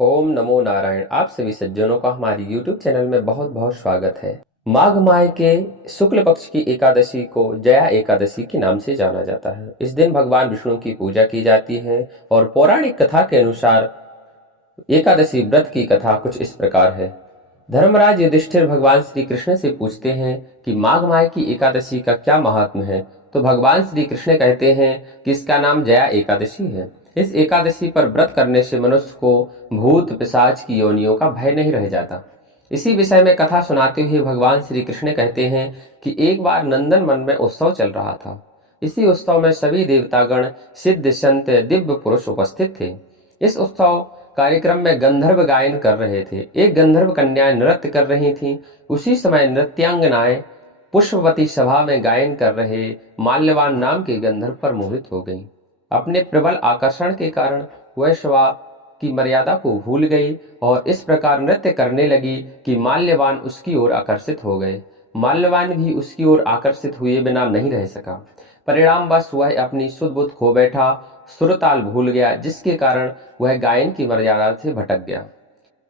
ओम नमो नारायण। आप सभी सज्जनों का हमारी YouTube चैनल में बहुत बहुत स्वागत है। माघ माह के शुक्ल पक्ष की एकादशी को जया एकादशी के नाम से जाना जाता है। इस दिन भगवान विष्णु की पूजा की जाती है और पौराणिक कथा के अनुसार एकादशी व्रत की कथा कुछ इस प्रकार है। धर्मराज युधिष्ठिर भगवान श्री कृष्ण से पूछते हैं कि माघ माह की एकादशी का क्या महात्म्य है। तो भगवान श्री कृष्ण कहते हैं कि इसका नाम जया एकादशी है। इस एकादशी पर व्रत करने से मनुष्य को भूत पिशाच की योनियों का भय नहीं रह जाता। इसी विषय में कथा सुनाते हुए भगवान श्री कृष्ण कहते हैं कि एक बार नंदन वन में उत्सव चल रहा था। इसी उत्सव में सभी देवतागण, सिद्ध, संत, दिव्य पुरुष उपस्थित थे। इस उत्सव कार्यक्रम में गंधर्व गायन कर रहे थे। एक गंधर्व कन्याएं नृत्य कर रही थीं। उसी समय नृत्यांगनाएं पुष्पवती सभा में गायन कर रहे माल्यवान नाम के गंधर्व पर मोहित हो गईं। अपने प्रबल आकर्षण के कारण वह शवा की मर्यादा को भूल गई और इस प्रकार नृत्य करने लगी कि माल्यवान उसकी ओर आकर्षित हो गए। माल्यवान भी उसकी ओर आकर्षित हुए बिना नहीं रह सका। परिणामवश वह अपनी सुध बुध खो बैठा, सुरताल भूल गया, जिसके कारण वह गायन की मर्यादा से भटक गया।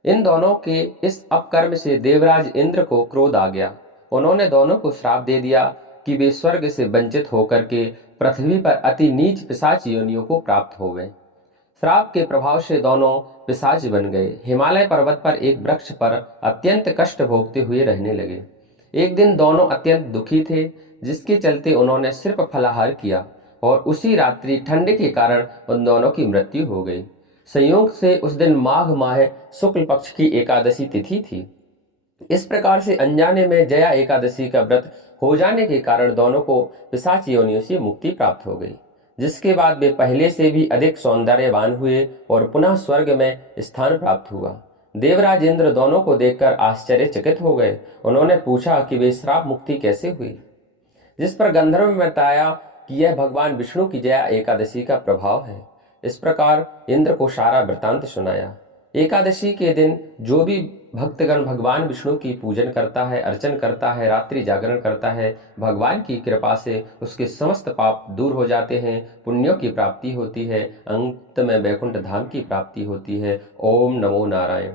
इन दोनों के इस अपकर्म से देवराज इंद्र को क्रोध आ गया। उन्होंने दोनों को श्राप दे दिया कि वे स्वर्ग से वंचित होकर के पृथ्वी पर अति नीच पिशाच योनियों को प्राप्त हो गए। श्राप के प्रभाव से दोनों पिशाच बन गए। हिमालय पर्वत पर एक वृक्ष पर अत्यंत कष्ट भोगते हुए रहने लगे। एक दिन दोनों अत्यंत दुखी थे, जिसके चलते उन्होंने सिर्फ फलाहार किया और उसी रात्रि ठंड के कारण उन दोनों की मृत्यु हो गई। संयोग से उस दिन माघ माह शुक्ल पक्ष की एकादशी तिथि थी। इस प्रकार से अनजाने में जया एकादशी का व्रत हो जाने के कारण दोनों को पिशाच योनियों से मुक्ति प्राप्त हो गई, जिसके बाद वे पहले से भी अधिक सौंदर्यवान हुए और पुनः स्वर्ग में स्थान प्राप्त हुआ। देवराज इंद्र दोनों को देखकर आश्चर्यचकित हो गए। उन्होंने पूछा कि वे श्राप मुक्ति कैसे हुई, जिस पर गंधर्व ने बताया कि यह भगवान विष्णु की जया एकादशी का प्रभाव है। इस प्रकार इंद्र को सारा वृतांत सुनाया। एकादशी के दिन जो भी भक्तगण भगवान विष्णु की पूजन करता है, अर्चन करता है, रात्रि जागरण करता है, भगवान की कृपा से उसके समस्त पाप दूर हो जाते हैं, पुण्यों की प्राप्ति होती है, अंत में वैकुंठ धाम की प्राप्ति होती है। ओम नमो नारायण।